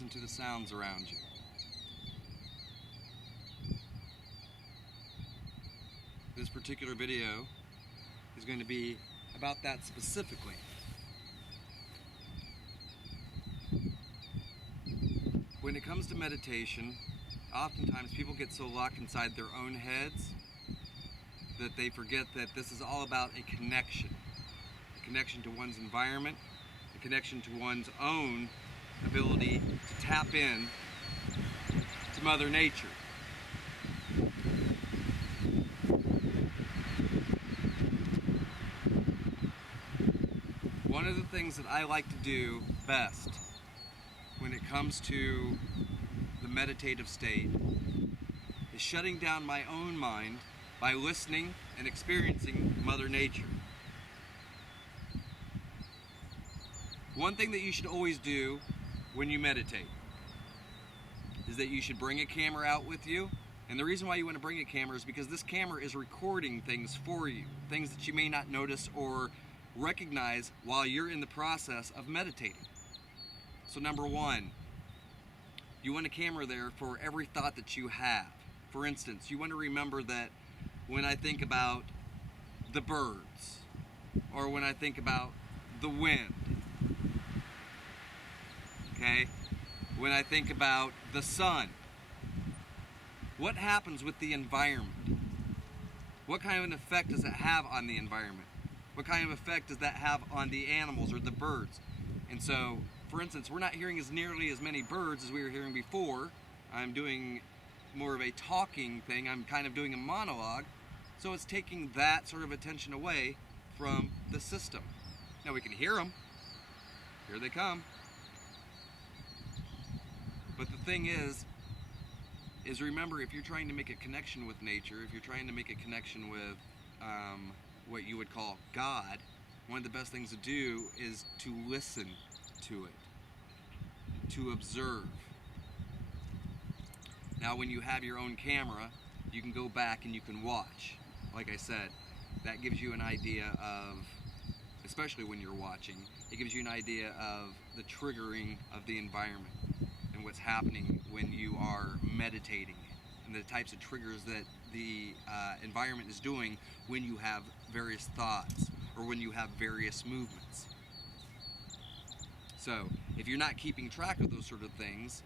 listen to the sounds around you. This particular video is going to be about that specifically. When it comes to meditation, oftentimes people get so locked inside their own heads that they forget that this is all about a connection to one's environment, a connection to one's own ability to tap in to Mother Nature. One of the things that I like to do best when it comes to the meditative state is shutting down my own mind by listening and experiencing Mother Nature. One thing that you should always do when you meditate is that you should bring a camera out with you. And the reason why you want to bring a camera is because this camera is recording things for you, things that you may not notice or recognize while you're in the process of meditating. So number one, you want a camera there for every thought that you have. For instance, you want to remember that when I think about the birds, or when I think about the wind, okay, when I think about the sun, what happens with the environment? What kind of an effect does it have on the environment? What kind of effect does that have on the animals or the birds? And so, for instance, we're not hearing as nearly as many birds as we were hearing before. I'm doing more of a talking thing. I'm kind of doing a monologue. So it's taking that sort of attention away from the system. Now we can hear them. Here they come. But the thing is remember, if you're trying to make a connection with nature, if you're trying to make a connection with what you would call God, one of the best things to do is to listen to it, to observe. Now, when you have your own camera, you can go back and you can watch. Like I said, that gives you an idea of, especially when you're watching, it gives you an idea of the triggering of the environment and what's happening when you are meditating, and the types of triggers that the environment is doing when you have various thoughts or when you have various movements. So if you're not keeping track of those sort of things,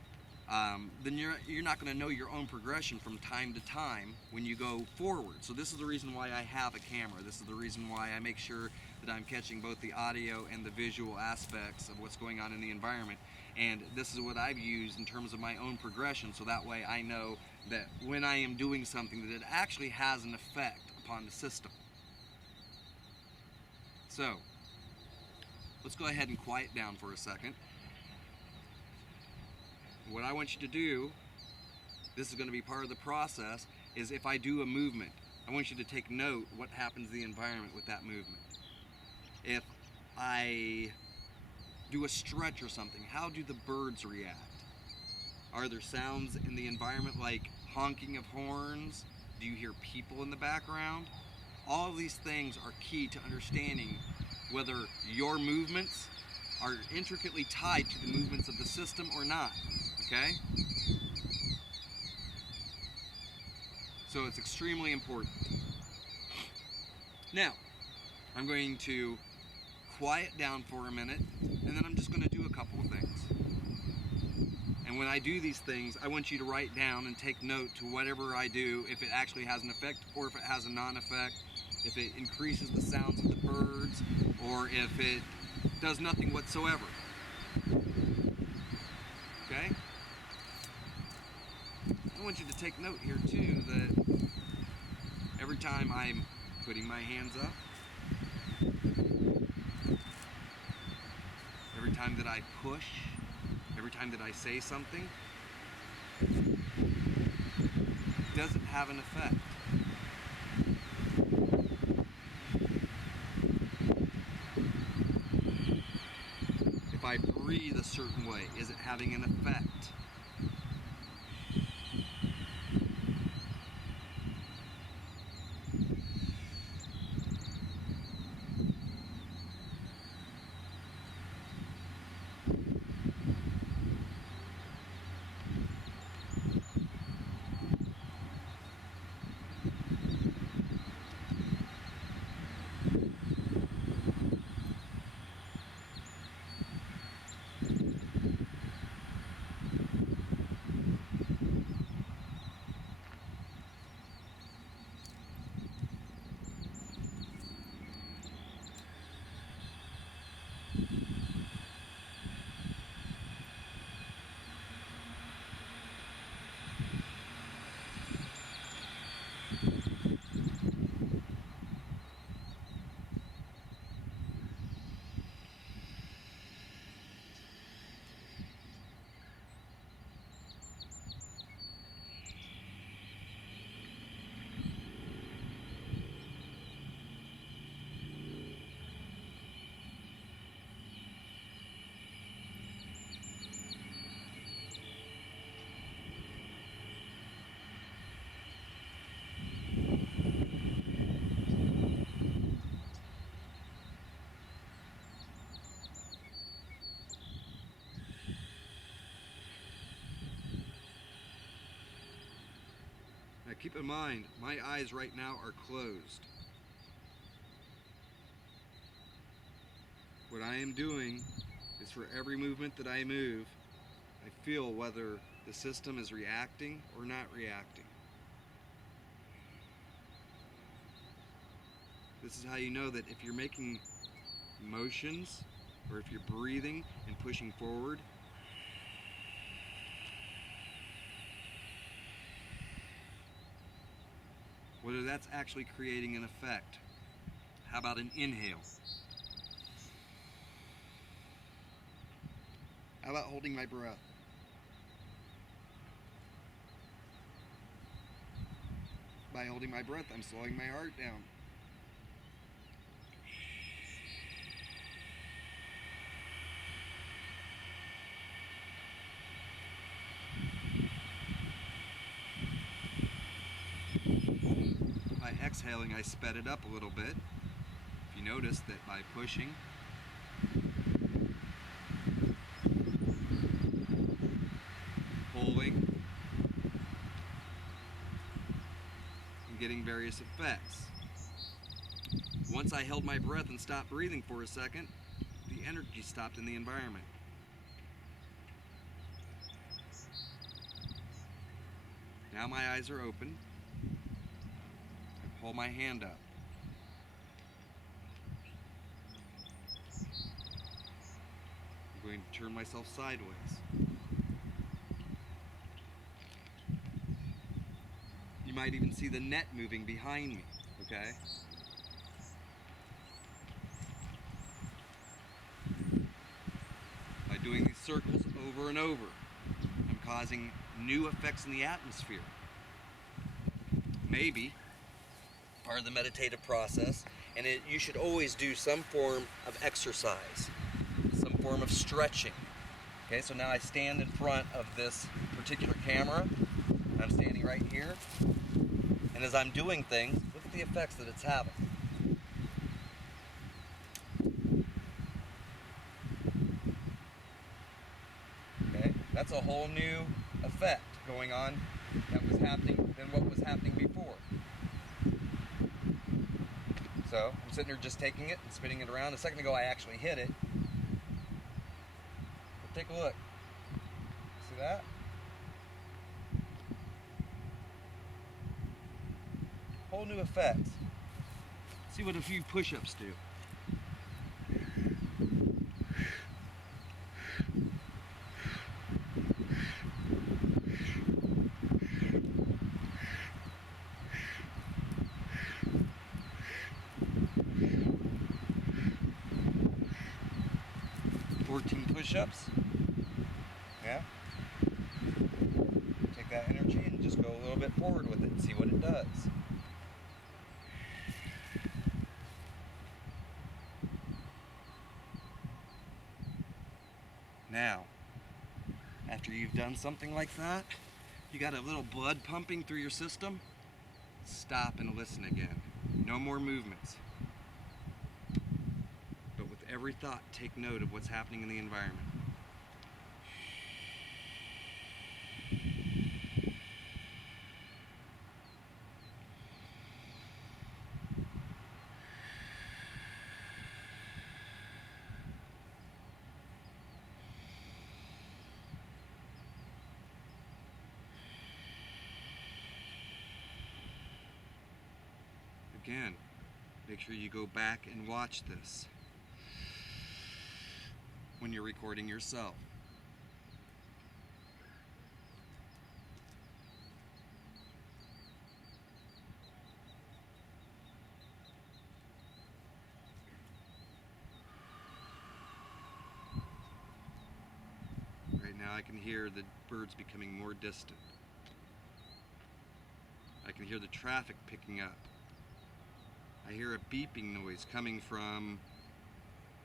then you're not going to know your own progression from time to time when you go forward. So this is the reason why I have a camera. This is the reason why I make sure that I'm catching both the audio and the visual aspects of what's going on in the environment. And this is what I've used in terms of my own progression, so that way I know that when I am doing something that it actually has an effect upon the system. So let's go ahead and quiet down for a second. What I want you to do, this is going to be part of the process, is if I do a movement, I want you to take note what happens in the environment with that movement. If I do a stretch or something, how do the birds react? Are there sounds in the environment like honking of horns? Do you hear people in the background? All of these things are key to understanding whether your movements are intricately tied to the movements of the system or not. Okay? So it's extremely important. Now, I'm going to quiet down for a minute, and then I'm just going to do a couple of things. And when I do these things, I want you to write down and take note to whatever I do, if it actually has an effect or if it has a non-effect, if it increases the sounds of the birds, or if it does nothing whatsoever. Okay? I want you to take note here too that every time I'm putting my hands up, every time that I push, every time that I say something, doesn't have an effect. If I breathe a certain way, is it having an effect? Now keep in mind, my eyes right now are closed. What I am doing is for every movement that I move, I feel whether the system is reacting or not reacting. This is how you know that if you're making motions or if you're breathing and pushing forward, whether that's actually creating an effect. How about an inhale? How about holding my breath? By holding my breath, I'm slowing my heart down. By exhaling, I sped it up a little bit. If you notice that by pushing, pulling, and getting various effects. Once I held my breath and stopped breathing for a second, the energy stopped in the environment. Now my eyes are open. I pull my hand up. I'm going to turn myself sideways. You might even see the net moving behind me, okay? By doing these circles over and over, I'm causing new effects in the atmosphere. Maybe part of the meditative process, and you should always do some form of exercise, some form of stretching. Okay, so now I stand in front of this particular camera. I'm standing right here, and as I'm doing things, look at the effects that it's having. Okay, that's a whole new effect going on that was happening than what was happening before. So I'm sitting here just taking it and spinning it around. A second ago I actually hit it. But take a look. See that? Whole new effects. See what a few push-ups do. Push-ups. Yeah. Take that energy and just go a little bit forward with it and see what it does. Now, after you've done something like that, you got a little blood pumping through your system, stop and listen again. No more movements. But with every thought, take note of what's happening in the environment. Again, make sure you go back and watch this when you're recording yourself. Right now I can hear the birds becoming more distant. I can hear the traffic picking up. I hear a beeping noise coming from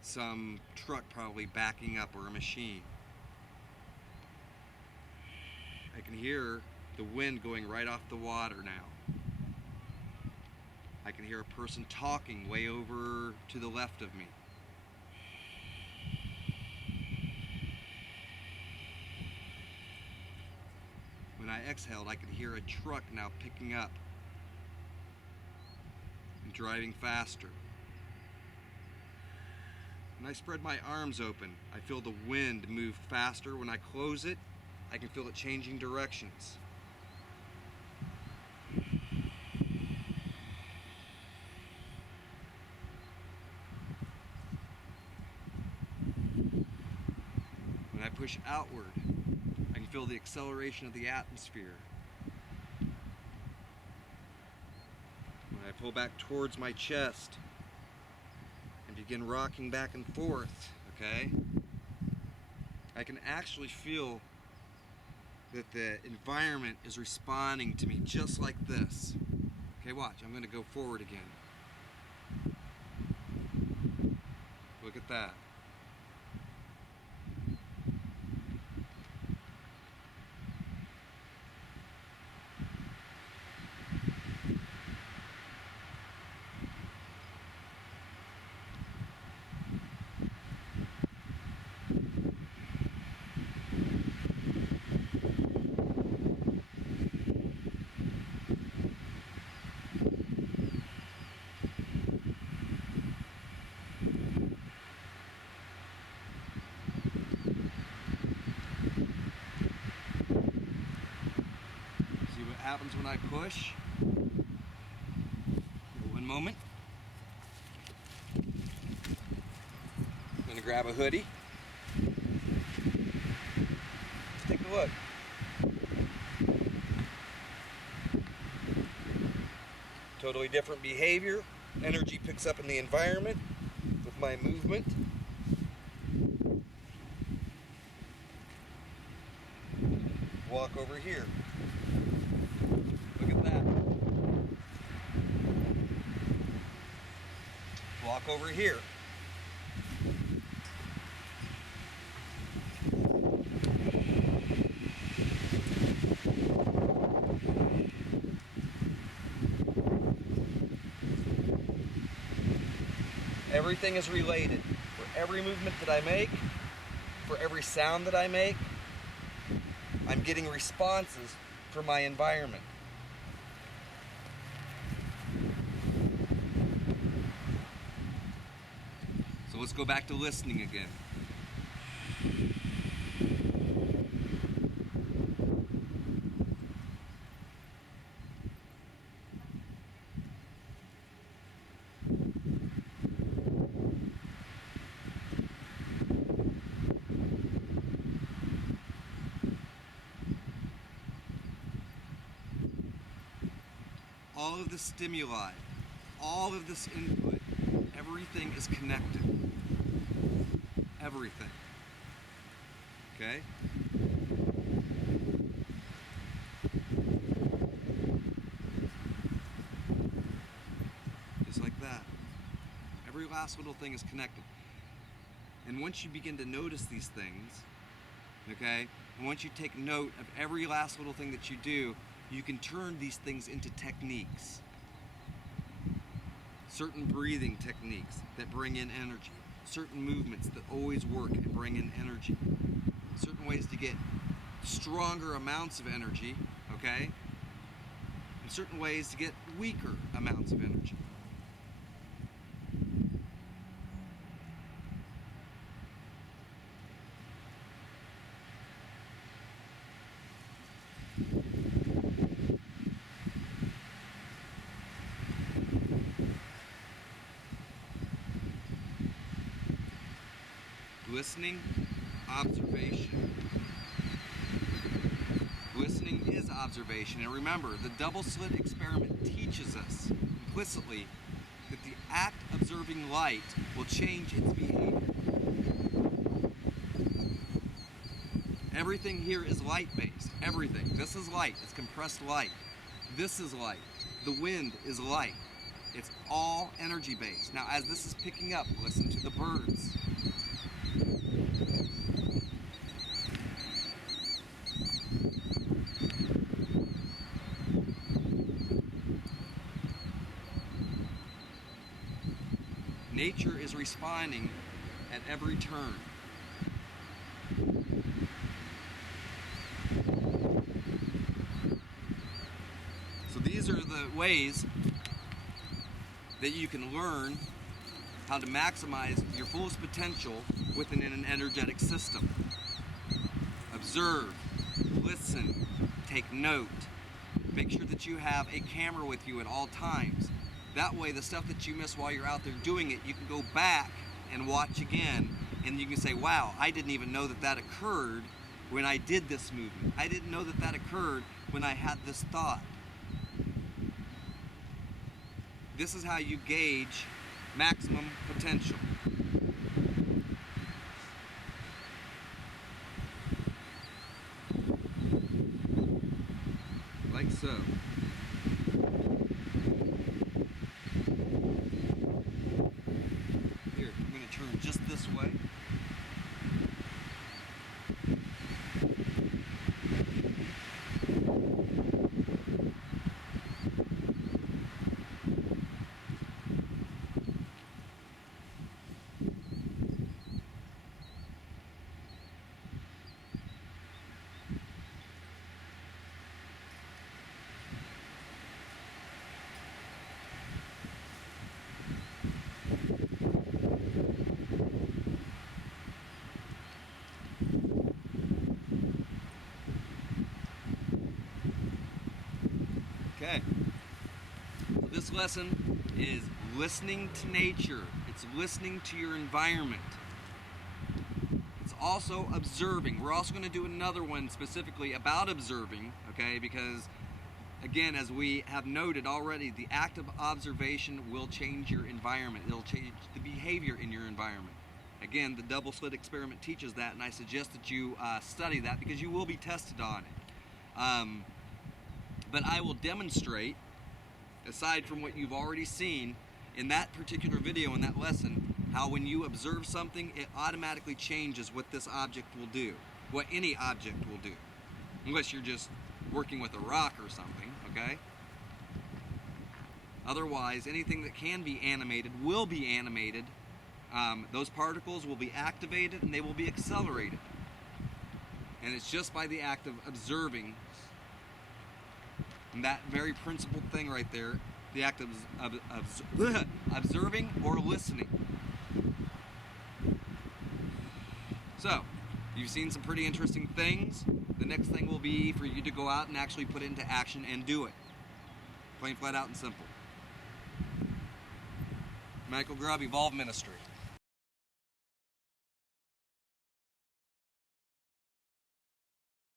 some truck probably backing up, or a machine. I can hear the wind going right off the water now. I can hear a person talking way over to the left of me. When I I exhaled, I could hear a truck now picking up and driving faster. When I spread my arms open, I feel the wind move faster. When I close it, I can feel it changing directions. When I push outward, I can feel the acceleration of the atmosphere. When I pull back towards my chest and begin rocking back and forth, okay, I can actually feel that the environment is responding to me just like this. Okay, watch, I'm going to go forward again. Look at that. Happens when I push. One moment. I'm gonna grab a hoodie. Let's take a look. Totally different behavior. Energy picks up in the environment with my movement. Walk over here. Look at that. Walk over here. Everything is related. For every movement that I make, for every sound that I make, I'm getting responses from my environment. So let's go back to listening again. All of the stimuli, all of this input, everything is connected. Everything. Okay? Just like that. Every last little thing is connected. And once you begin to notice these things, okay, and once you take note of every last little thing that you do, you can turn these things into techniques. Certain breathing techniques that bring in energy. Certain movements that always work and bring in energy. Certain ways to get stronger amounts of energy, okay? And certain ways to get weaker amounts of energy. Listening, observation. Listening is observation. And remember, the double slit experiment teaches us implicitly that the act observing light will change its behavior. Everything here is light-based. Everything. This is light. It's compressed light. This is light. The wind is light. It's all energy-based. Now, as this is picking up, listen to the birds. Nature is responding at every turn. ways that you can learn how to maximize your fullest potential within an energetic system. Observe, listen, take note. Make sure that you have a camera with you at all times. That way, the stuff that you miss while you're out there doing it, you can go back and watch again, and you can say, wow, I didn't even know that that occurred when I did this movement. I didn't know that that occurred when I had this thought. This is how you gauge maximum potential. Like so. Here, I'm going to turn just this way. Okay, so this lesson is listening to nature. It's listening to your environment. It's also observing. We're also going to do another one specifically about observing, okay, because again, as we have noted already, the act of observation will change your environment. It'll change the behavior in your environment. Again, the double slit experiment teaches that, and I suggest that you study that because you will be tested on it. But I will demonstrate, aside from what you've already seen in that particular video, in that lesson, how when you observe something, it automatically changes what this object will do, what any object will do, unless you're just working with a rock or something, okay? Otherwise, anything that can be animated will be animated. Those particles will be activated and they will be accelerated. And it's just by the act of observing. And that very principled thing right there, the act of observing or listening. So, you've seen some pretty interesting things. The next thing will be for you to go out and actually put it into action and do it. Plain, flat out, and simple. Michael Grubb, Evolve Ministry.